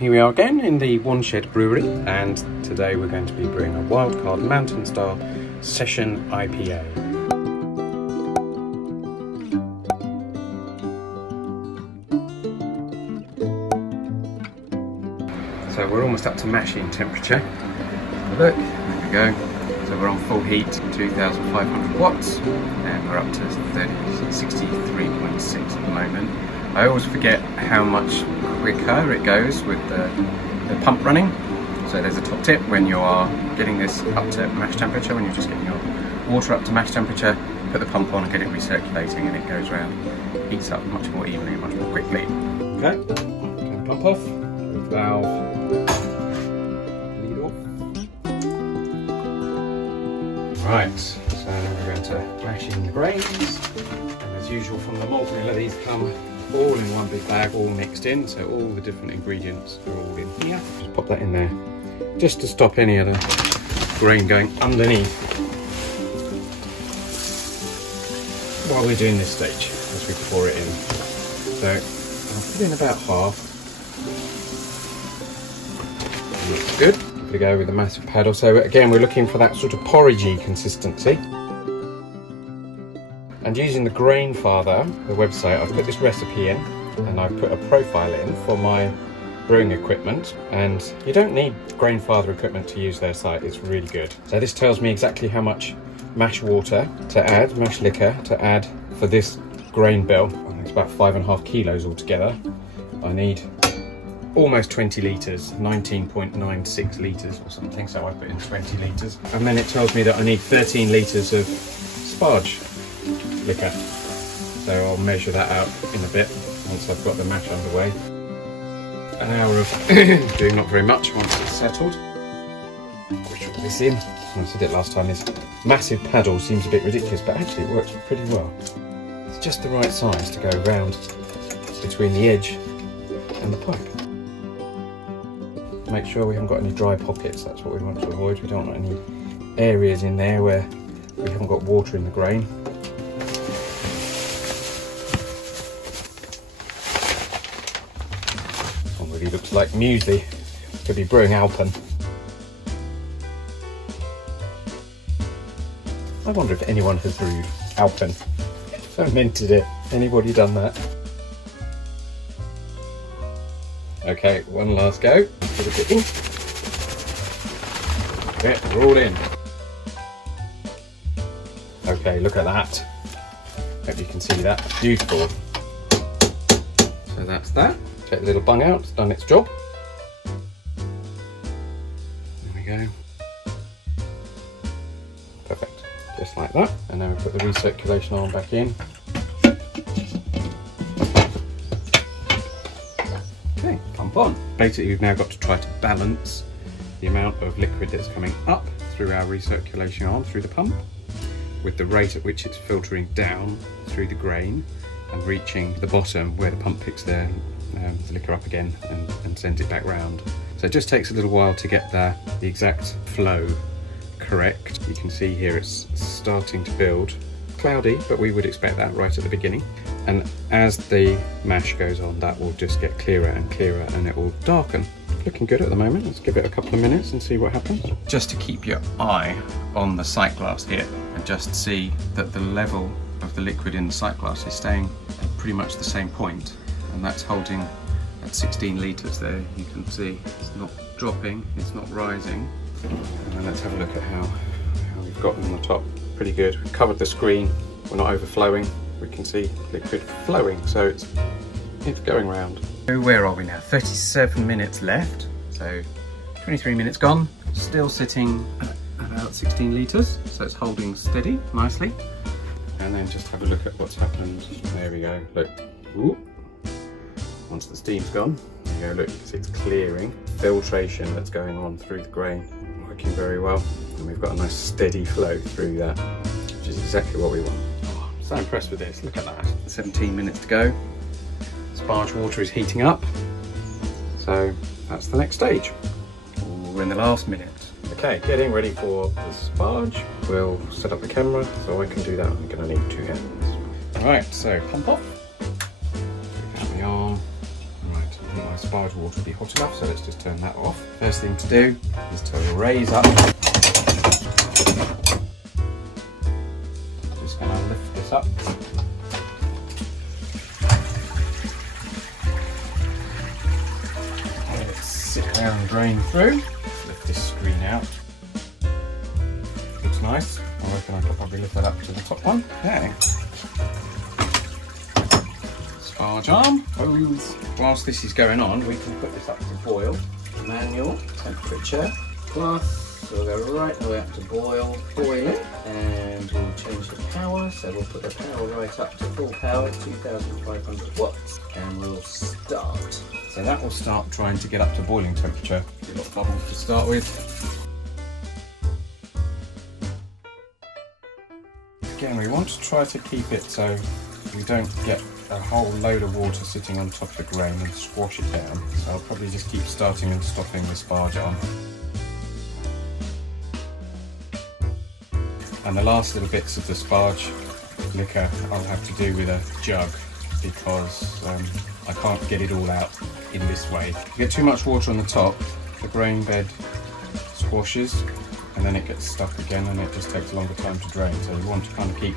here we are again in the One Shed Brewery, and today we're going to be brewing a Wildcard Mountain Star Session IPA. So we're almost up to mashing temperature. Look, there we go. So we're on full heat, 2,500 watts, and we're up to 63.6 at the moment. I always forget how much quicker it goes with the pump running. So there's a top tip: when you are getting this up to mash temperature, when you're just getting your water up to mash temperature, put the pump on and get it recirculating, and it goes around, heats up much more evenly and much more quickly. Okay, turn the pump off, with valve, lead off. Right, so now we're going to mash in the grains, and as usual from the malt miller, these come all in one big bag, all mixed in, so all the different ingredients are all in here. Just pop that in there, just to stop any other grain going underneath while we're doing this stage, as we pour it in. So I'll put in about half. Looks good. Give it a go with a massive paddle. So again, we're looking for that sort of porridgey consistency. And using the Grain Father, the website, I've put this recipe in, and I've put a profile in for my brewing equipment, and you don't need Grain Father equipment to use their site. It's really good. So this tells me exactly how much mash water to add, mash liquor to add for this grain bill. I think it's about 5.5 kilos altogether. I need almost 20 litres, 19.96 litres or something, so I put in 20 litres. And then it tells me that I need 13 litres of Sparge liquor. So I'll measure that out in a bit once I've got the mash underway. An hour of doing not very much once it's settled. Push all this in. As I did it last time, this massive paddle seems a bit ridiculous, but actually it works pretty well. It's just the right size to go round between the edge and the pipe. Make sure we haven't got any dry pockets, that's what we want to avoid. We don't want any areas in there where we haven't got water in the grain. This one really looks like muesli. Could be brewing Alpen. I wonder if anyone has brewed Alpen, fermented it. Anybody done that? Okay, one last go. Put a bit in. Okay, we're all in. Okay, look at that. Hope you can see that. Beautiful. So that's that. Take the little bung out, it's done its job. There we go. Perfect. Just like that. And then we put the recirculation arm back in. Okay, pump on. Basically, we've now got to try to balance the amount of liquid that's coming up through our recirculation arm, through the pump, with the rate at which it's filtering down through the grain and reaching the bottom where the pump picks the liquor up again and sends it back round. So it just takes a little while to get the exact flow correct. You can see here it's starting to build. Cloudy, but we would expect that right at the beginning. And as the mash goes on, that will just get clearer and clearer, and it will darken. Looking good at the moment. Let's give it a couple of minutes and see what happens. Just to keep your eye on the sight glass here, and just see that the level of the liquid in the sight glass is staying at pretty much the same point, and that's holding at 16 litres there. You can see it's not dropping, it's not rising. And then let's have a look at how we've got on the top. Pretty good. We've covered the screen, we're not overflowing. We can see liquid flowing, so it's going round. So where are we now? 37 minutes left, so 23 minutes gone. Still sitting at about 16 litres, so it's holding steady nicely. And then just have a look at what's happened. There we go, look. Ooh. Once the steam's gone, there you go, look, it's clearing. Filtration that's going on through the grain, working very well. And we've got a nice steady flow through that, which is exactly what we want. Oh, I'm so impressed with this, look at that. 17 minutes to go. Sparge water is heating up, so that's the next stage. We're in the last minute. Okay, getting ready for the Sparge. We'll set up the camera so I can do that. I'm going to need 2 hands. Alright, so pump off. Out the arm. Right, I think my Sparge water will be hot enough, so let's just turn that off. First thing to do is to raise up. Just going to lift this up. Let it sit there and drain through. Let's lift this screen out. Looks nice. I reckon I could probably lift that up to the top one. Okay. Sparge arm. Whilst this is going on, we can put this up to boil. Manual temperature. Plus, we'll go right the way up to boiling, and we'll change the power. So we'll put the power right up to full power, 2,500 watts, and we'll start. So that will start trying to get up to boiling temperature. We've got bubbles to start with. Again, we want to try to keep it so we don't get a whole load of water sitting on top of the grain and squash it down. So I'll probably just keep starting and stopping the Sparge arm. And the last little bits of the Sparge liquor I'll have to do with a jug, because I can't get it all out in this way. If you get too much water on the top, the grain bed squashes and then it gets stuck again and it just takes a longer time to drain. So you want to kind of keep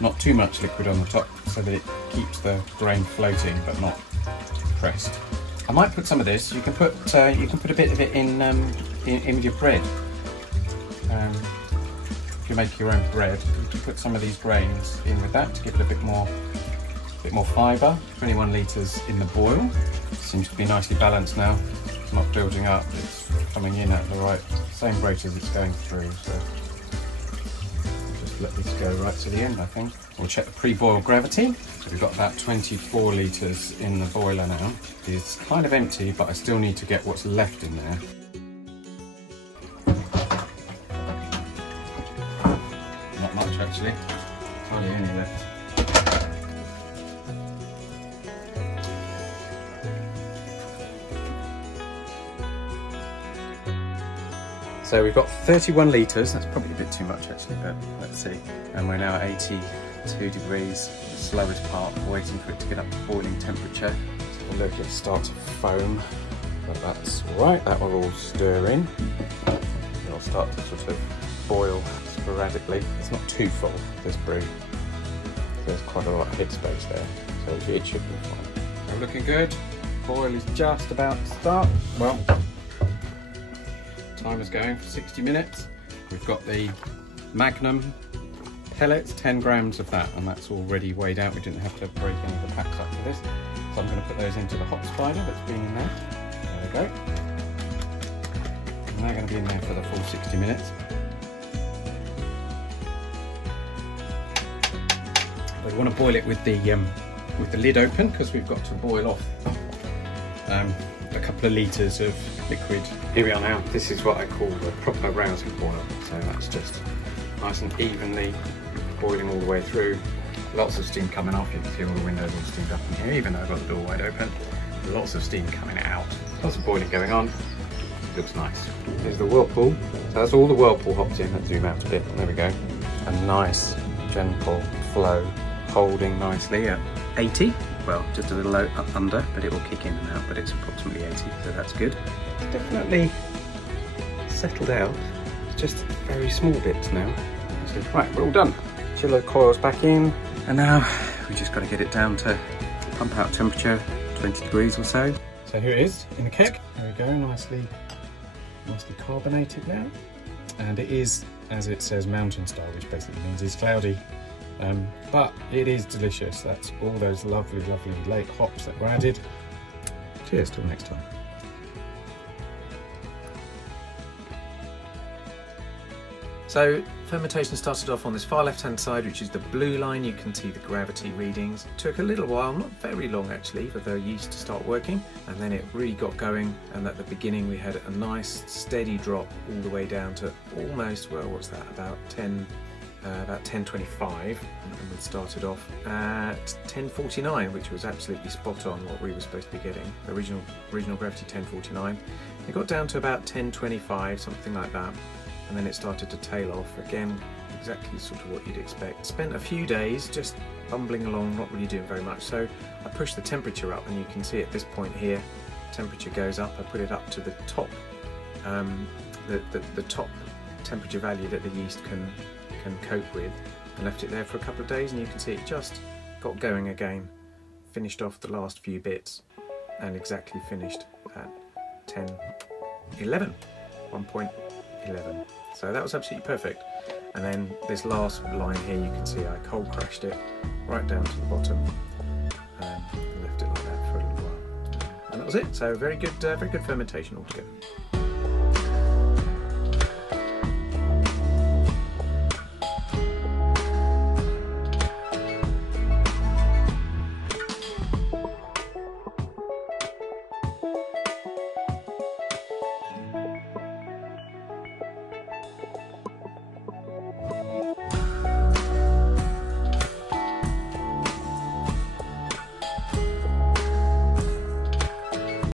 not too much liquid on the top so that it keeps the grain floating but not pressed. I might put some of this. You can put a bit of it in with your bread. If you make your own bread, you can put some of these grains in with that to give it a bit more fibre. 21 litres in the boil. Seems to be nicely balanced now. It's not building up. It's coming in at the right same rate as it's going through. So let this go right to the end, I think. We'll check the pre-boil gravity. So we've got about 24 litres in the boiler now. It's kind of empty, but I still need to get what's left in there. Not much actually, hardly any left. So we've got 31 litres, that's probably a bit too much actually, but let's see. And we're now at 82 degrees, the slowest part, waiting for it to get up to boiling temperature. So look, it'll start to foam, but that's all right, that will all stir in. It'll start to sort of boil sporadically. It's not too full, this brew. There's quite a lot of headspace there, so it should be fine. So looking good, boil is just about to start. Well, timer's going for 60 minutes. We've got the Magnum pellets, 10 grams of that, and that's already weighed out. We didn't have to break any of the packs up for this. So I'm going to put those into the hop spider that's been in there. There we go. And they're going to be in there for the full 60 minutes. We want to boil it with the lid open, because we've got to boil off a couple of litres of liquid. Here we are now. This is what I call the proper rousing boil. So that's just nice and evenly boiling all the way through. Lots of steam coming off. You can see all the windows all steamed up in here, even though I've got the door wide open. Lots of steam coming out. Lots of boiling going on. Looks nice. Here's the whirlpool. So that's all the whirlpool hopped in. Let's zoom out a bit. There we go. A nice gentle flow, holding nicely at 80. Well, just a little under, but it will kick in and out, but it's approximately 80, so that's good. It's definitely settled out. It's just very small bits now. So, right, we're all done. Chiller coils back in, and now we just got to get it down to pump out temperature, 20 degrees or so. So here it is in the keg. There we go, nicely carbonated now. And it is, as it says, mountain style, which basically means it's cloudy. But it is delicious. That's all those lovely, lovely late hops that were added. Cheers, till next time. So fermentation started off on this far left hand side, which is the blue line. You can see the gravity readings. It took a little while, not very long actually, for the yeast to start working, and then it really got going, and at the beginning we had a nice steady drop all the way down to almost, well, what's that, about 10:25, and we started off at 10:49, which was absolutely spot on what we were supposed to be getting. The original gravity 10:49. It got down to about 10:25, something like that, and then it started to tail off again, exactly sort of what you'd expect. Spent a few days just bumbling along, not really doing very much, so I pushed the temperature up, and you can see at this point here temperature goes up, I put it up to the top, the top temperature value that the yeast can cope with, and left it there for a couple of days, and you can see it just got going again, finished off the last few bits, and exactly finished at 1.11. So that was absolutely perfect. And then this last line here, you can see I cold crashed it right down to the bottom, and left it like that for a little while, and that was it. So very good fermentation altogether.